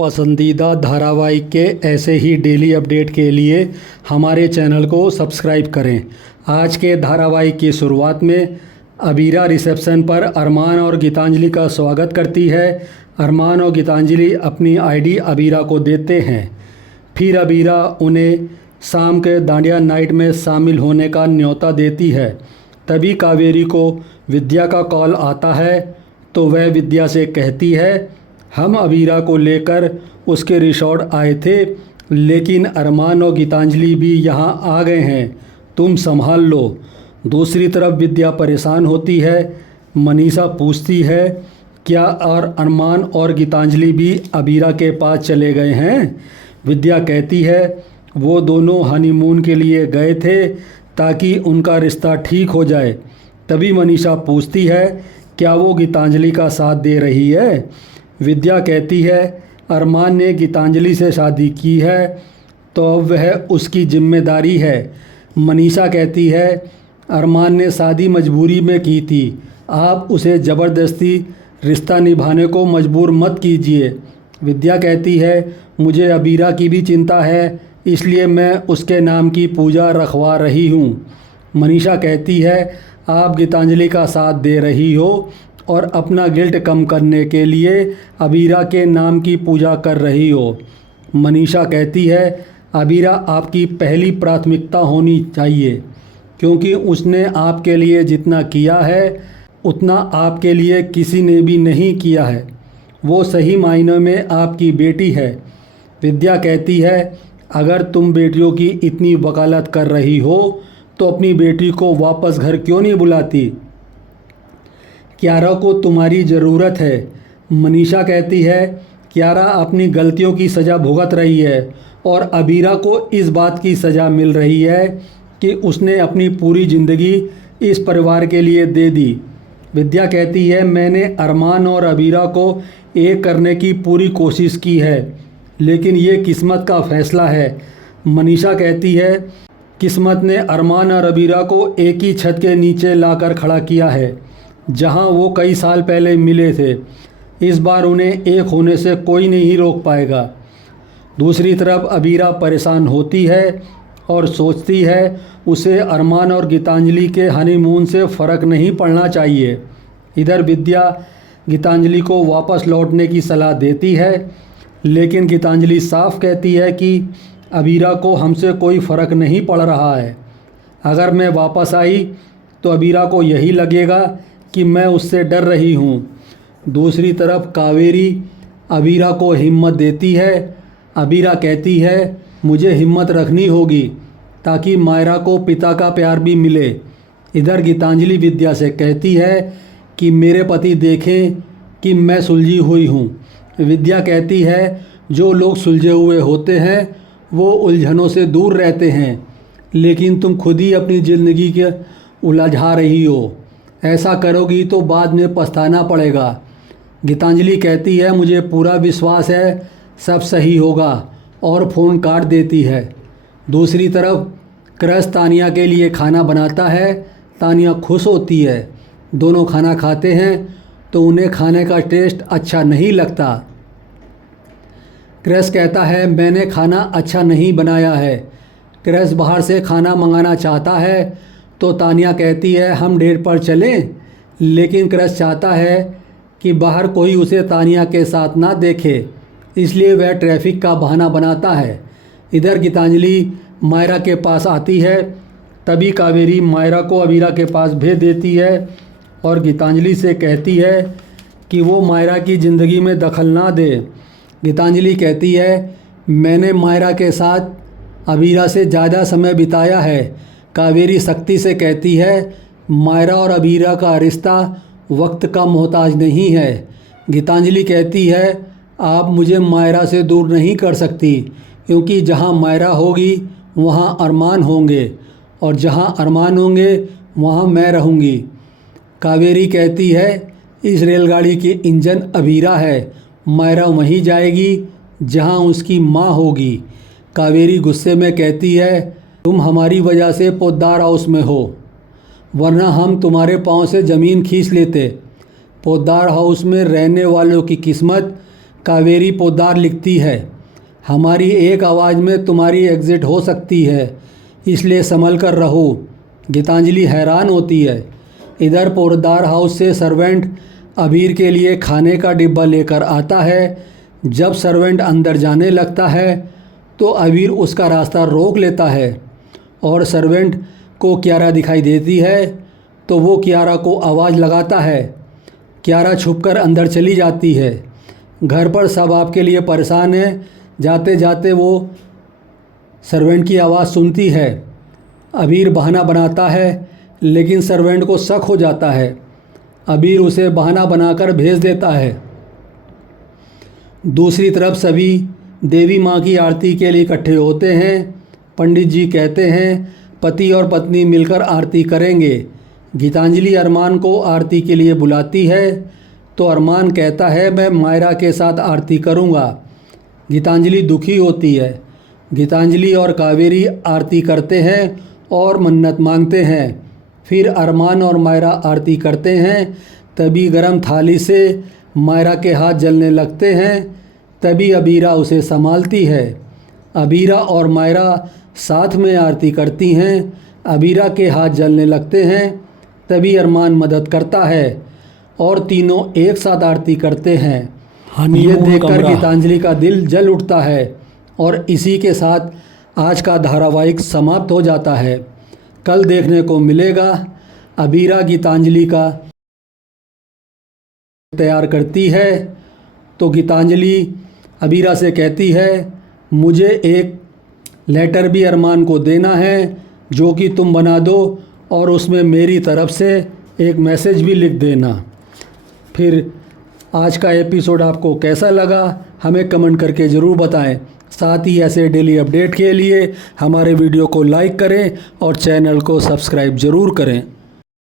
पसंदीदा धारावाहिक के ऐसे ही डेली अपडेट के लिए हमारे चैनल को सब्सक्राइब करें। आज के धारावाहिक की शुरुआत में अबीरा रिसेप्शन पर अरमान और गीतांजलि का स्वागत करती है। अरमान और गीतांजलि अपनी आईडी अबीरा को देते हैं। फिर अबीरा उन्हें शाम के डांडिया नाइट में शामिल होने का न्योता देती है। तभी कावेरी को विद्या का कॉल आता है तो वह विद्या से कहती है, हम अबीरा को लेकर उसके रिसॉर्ट आए थे, लेकिन अरमान और गीतांजलि भी यहाँ आ गए हैं, तुम संभाल लो। दूसरी तरफ विद्या परेशान होती है। मनीषा पूछती है, क्या और अरमान और गीतांजलि भी अबीरा के पास चले गए हैं? विद्या कहती है, वो दोनों हनीमून के लिए गए थे ताकि उनका रिश्ता ठीक हो जाए। तभी मनीषा पूछती है, क्या वो गीतांजलि का साथ दे रही है? विद्या कहती है, अरमान ने गीतांजलि से शादी की है तो अब वह उसकी जिम्मेदारी है। मनीषा कहती है, अरमान ने शादी मजबूरी में की थी, आप उसे ज़बरदस्ती रिश्ता निभाने को मजबूर मत कीजिए। विद्या कहती है, मुझे अबीरा की भी चिंता है, इसलिए मैं उसके नाम की पूजा रखवा रही हूँ। मनीषा कहती है, आप गीतांजलि का साथ दे रही हो और अपना गिल्ट कम करने के लिए अबीरा के नाम की पूजा कर रही हो। मनीषा कहती है, अबीरा आपकी पहली प्राथमिकता होनी चाहिए, क्योंकि उसने आपके लिए जितना किया है उतना आपके लिए किसी ने भी नहीं किया है। वो सही मायनों में आपकी बेटी है। विद्या कहती है, अगर तुम बेटियों की इतनी वकालत कर रही हो तो अपनी बेटी को वापस घर क्यों नहीं बुलाती? क्यारा को तुम्हारी ज़रूरत है। मनीषा कहती है, क्यारा अपनी गलतियों की सज़ा भुगत रही है और अबीरा को इस बात की सज़ा मिल रही है कि उसने अपनी पूरी ज़िंदगी इस परिवार के लिए दे दी। विद्या कहती है, मैंने अरमान और अबीरा को एक करने की पूरी कोशिश की है, लेकिन ये किस्मत का फ़ैसला है। मनीषा कहती है, किस्मत ने अरमान और अबीरा को एक ही छत के नीचे लाकर खड़ा किया है, जहां वो कई साल पहले मिले थे। इस बार उन्हें एक होने से कोई नहीं रोक पाएगा। दूसरी तरफ अबीरा परेशान होती है और सोचती है, उसे अरमान और गीतांजलि के हनीमून से फ़र्क नहीं पड़ना चाहिए। इधर विद्या गीतांजलि को वापस लौटने की सलाह देती है, लेकिन गीतांजलि साफ कहती है कि अबीरा को हमसे कोई फ़र्क नहीं पड़ रहा है। अगर मैं वापस आई तो अबीरा को यही लगेगा कि मैं उससे डर रही हूँ। दूसरी तरफ कावेरी अबीरा को हिम्मत देती है। अबीरा कहती है, मुझे हिम्मत रखनी होगी ताकि मायरा को पिता का प्यार भी मिले। इधर गीतांजलि विद्या से कहती है कि मेरे पति देखें कि मैं सुलझी हुई हूँ। विद्या कहती है, जो लोग सुलझे हुए होते हैं वो उलझनों से दूर रहते हैं, लेकिन तुम खुद ही अपनी ज़िंदगी के उलझा रही हो। ऐसा करोगी तो बाद में पछताना पड़ेगा। गीतांजलि कहती है, मुझे पूरा विश्वास है सब सही होगा, और फ़ोन काट देती है। दूसरी तरफ क्रश तानिया के लिए खाना बनाता है। तानिया खुश होती है। दोनों खाना खाते हैं तो उन्हें खाने का टेस्ट अच्छा नहीं लगता। क्रश कहता है, मैंने खाना अच्छा नहीं बनाया है। क्रश बाहर से खाना मंगाना चाहता है तो तानिया कहती है, हम डेट पर चलें, लेकिन क्रश चाहता है कि बाहर कोई उसे तानिया के साथ ना देखे, इसलिए वह ट्रैफिक का बहाना बनाता है। इधर गीतांजलि मायरा के पास आती है। तभी कावेरी मायरा को अबीरा के पास भेज देती है और गीतांजलि से कहती है कि वो मायरा की ज़िंदगी में दखल ना दे। गीतांजलि कहती है, मैंने मायरा के साथ अबीरा से ज़्यादा समय बिताया है। कावेरी सख्ती से कहती है, मायरा और अबीरा का रिश्ता वक्त का मोहताज नहीं है। गीतांजलि कहती है, आप मुझे मायरा से दूर नहीं कर सकती, क्योंकि जहाँ मायरा होगी वहाँ अरमान होंगे, और जहाँ अरमान होंगे वहाँ मैं रहूँगी। कावेरी कहती है, इस रेलगाड़ी की इंजन अबीरा है, मायरा वहीं जाएगी जहाँ उसकी माँ होगी। कावेरी गुस्से में कहती है, तुम हमारी वजह से पोद्दार हाउस में हो, वरना हम तुम्हारे पाँव से ज़मीन खींच लेते। पोद्दार हाउस में रहने वालों की किस्मत कावेरी पोद्दार लिखती है, हमारी एक आवाज़ में तुम्हारी एग्ज़िट हो सकती है, इसलिए संभल कर रहो। गीतांजलि हैरान होती है। इधर पोद्दार हाउस से सर्वेंट अबीर के लिए खाने का डिब्बा लेकर आता है। जब सर्वेंट अंदर जाने लगता है तो अबीर उसका रास्ता रोक लेता है और सर्वेंट को कियारा दिखाई देती है तो वो कियारा को आवाज़ लगाता है। कियारा छुपकर अंदर चली जाती है। घर पर सब आपके लिए परेशान है। जाते जाते वो सर्वेंट की आवाज़ सुनती है। अबीर बहाना बनाता है लेकिन सर्वेंट को शक हो जाता है। अबीर उसे बहाना बनाकर भेज देता है। दूसरी तरफ सभी देवी माँ की आरती के लिए इकट्ठे होते हैं। पंडित जी कहते हैं पति और पत्नी मिलकर आरती करेंगे। गीतांजलि अरमान को आरती के लिए बुलाती है तो अरमान कहता है मैं मायरा के साथ आरती करूँगा। गीतांजलि दुखी होती है। गीतांजलि और कावेरी आरती करते हैं और मन्नत मांगते हैं। फिर अरमान और मायरा आरती करते हैं। तभी गरम थाली से मायरा के हाथ जलने लगते हैं। तभी अबीरा उसे संभालती है। अबीरा और मायरा साथ में आरती करती हैं। अबीरा के हाथ जलने लगते हैं। तभी अरमान मदद करता है और तीनों एक साथ आरती करते हैं। ये देखकर गीतांजलि का दिल जल उठता है और इसी के साथ आज का धारावाहिक समाप्त हो जाता है। कल देखने को मिलेगा अबीरा गीतांजलि का तैयार करती है तो गीतांजलि अबीरा से कहती है मुझे एक लेटर भी अरमान को देना है जो कि तुम बना दो और उसमें मेरी तरफ से एक मैसेज भी लिख देना। फिर आज का एपिसोड आपको कैसा लगा हमें कमेंट करके ज़रूर बताएं। साथ ही ऐसे डेली अपडेट के लिए हमारे वीडियो को लाइक करें और चैनल को सब्सक्राइब ज़रूर करें।